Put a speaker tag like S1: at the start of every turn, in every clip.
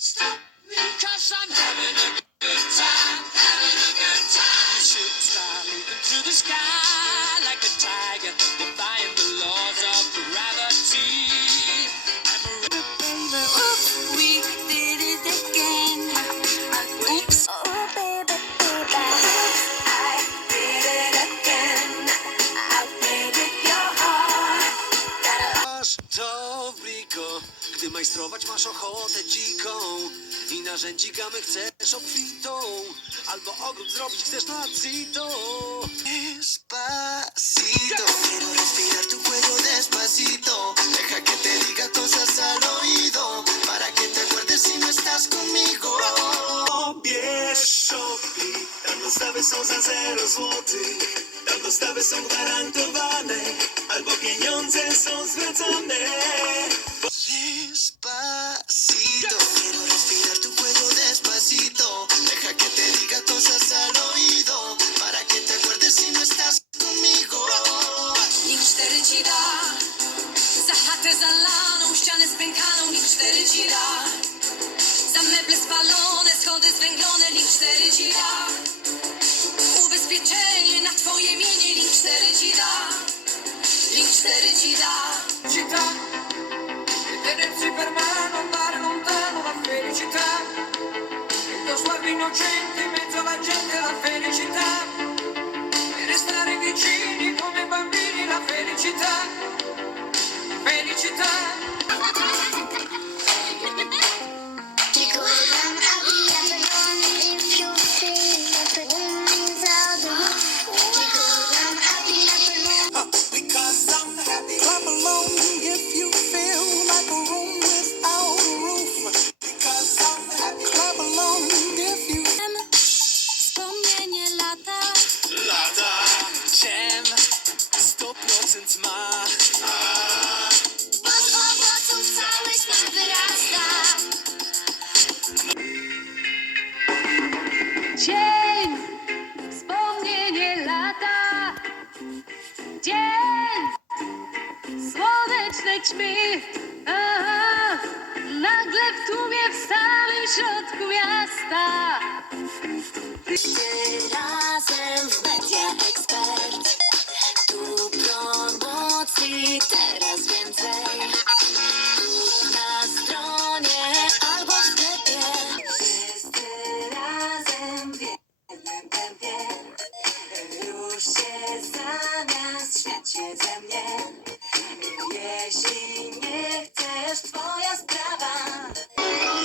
S1: stop me, cause I'm having a good time, having a good time. Shooting star leaping through the sky like a tiger.
S2: Majstrować masz ochotę dziką i narzędzi gamy chcesz obfitą, albo ogród zrobić chcesz na cito.
S3: Despacito, quiero respirar tu cuello despacito. Deja que te diga cosas al oído, para que te acuerdes si no estás conmigo.
S4: Pobierz Shopee, tam dostawy są za 0 złotych. Tam dostawy są gwarantowane, albo pieniądze są zwracane.
S1: Innocente in mezzo alla gente la felicità. E restare vicini come bambini la. Felicità.
S5: Dzień Wspomnienie lata Dzień Słonecznej ćmy Aha. Nagle w tłumie w samym środku miasta
S6: Razem w ze mnie. Jeśli nie chcesz, twoja sprawa.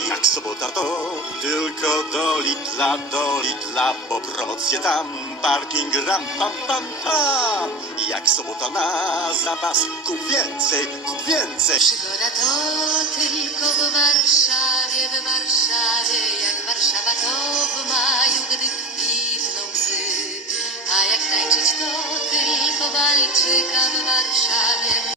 S7: Jak sobota to tylko do Lidla, do Lidla, bo promocje tam, parking ram, pam, pam, pam. Jak sobota na zapas, kup więcej, kup więcej.
S5: Przygoda to tylko w Warszawie, w Warszawie Jak Warszawa to w maju, gdy kwitną A jak tańczyć to Walczyka w Warszawie.